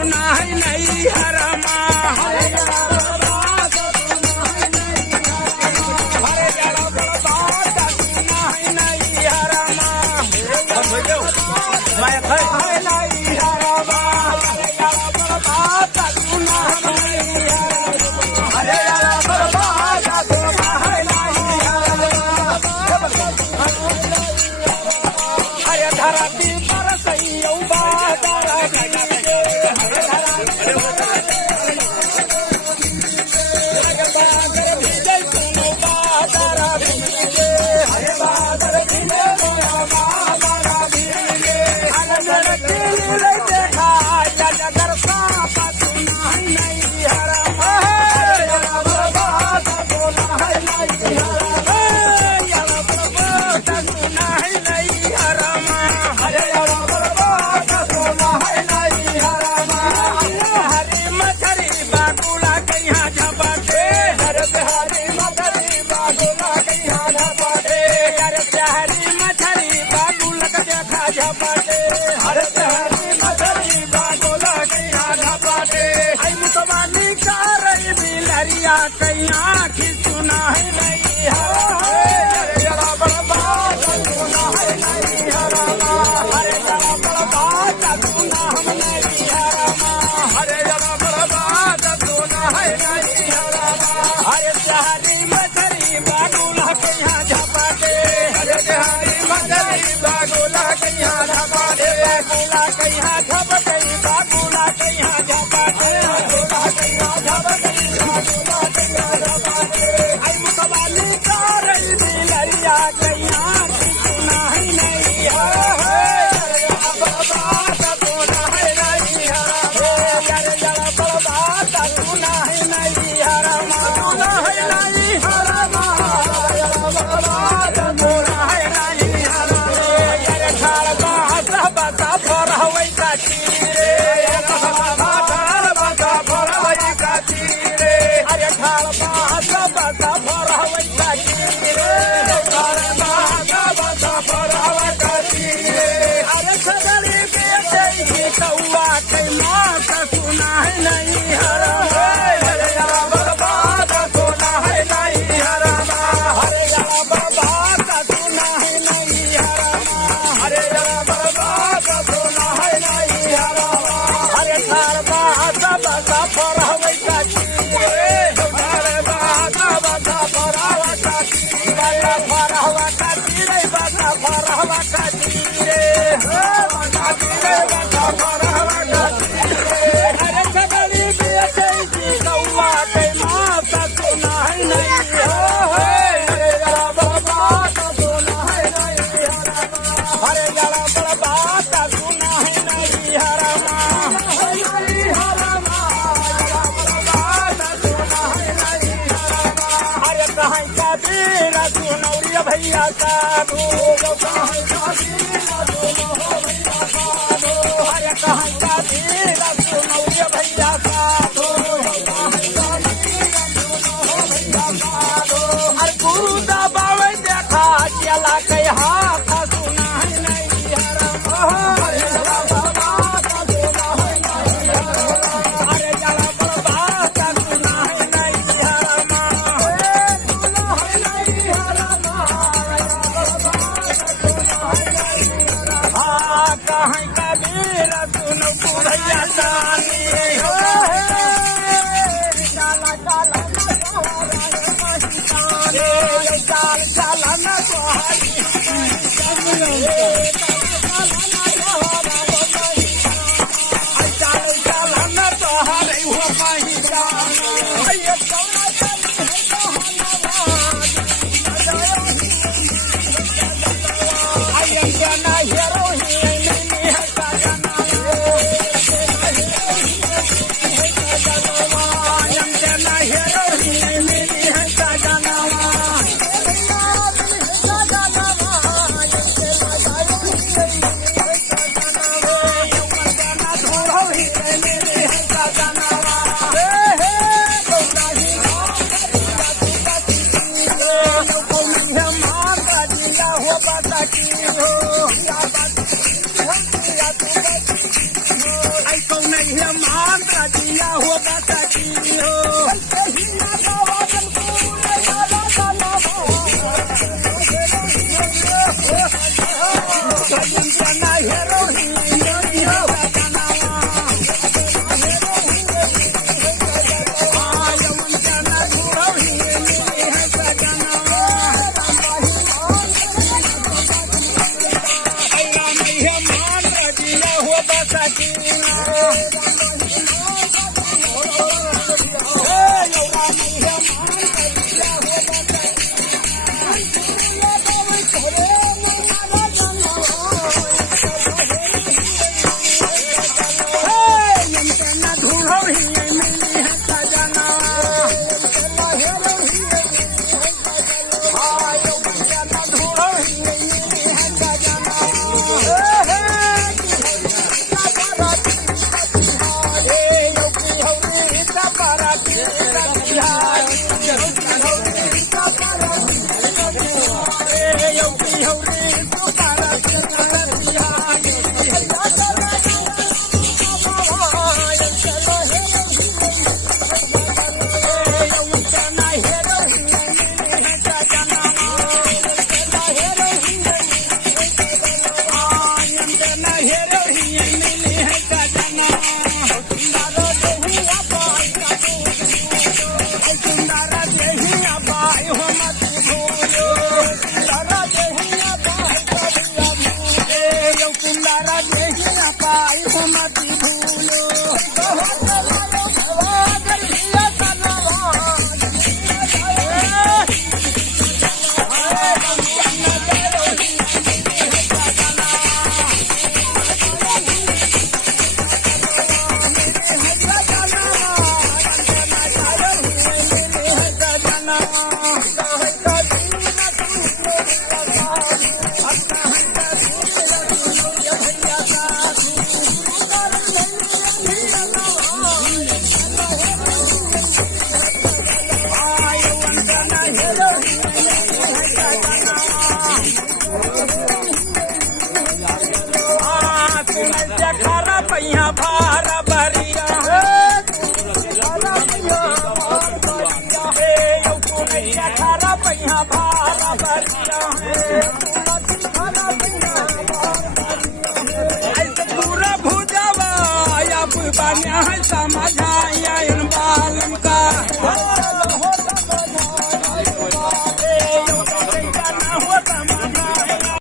सुना है नहीं हरमा हरे बात सुना है नहीं हरे बात सुना है नहीं हरमा मैं है नहीं हरमा बात सुना है नहीं हरे बात सुना है नहीं हरे धरती पर सही सुना है नहीं हरे बर्बाद सुना है नहीं हरमा हरे बर्बाद सुना हम नहीं हरमा हरे बर्बाद सुना है नहीं हरमा हरे शहरी मछरी बागुला के यहाँ झपाटे हरे शहरी मछरी बागुला के यहाँ झपाटे बागुला के यहाँ झपटे बागुला के यहाँ झपाटे बागुला के यहाँ झपटे भैया साधु हरे कहाँ जाती रघुनौरिया भैया साधु हर गुरु दबावे देखा चला के हाथ सुना है नहीं हरमा हरे जला बर्बाद सुना है नहीं हरमा कहीं कबीर सुन भैया जानी काला काला चाल चाला न चाल चाला न तोहारे हो पाही नदिया हो बसती हो ही ना गावल पूरे वाला गाना जना हेरो ही हो गाना यमन जना घूरो ही है सजना अल्लाह मेहमान नदिया हो बसती भारा भरिया खारा पहिया भारा भरिया पूरा भुजावा अब बनिया है समझा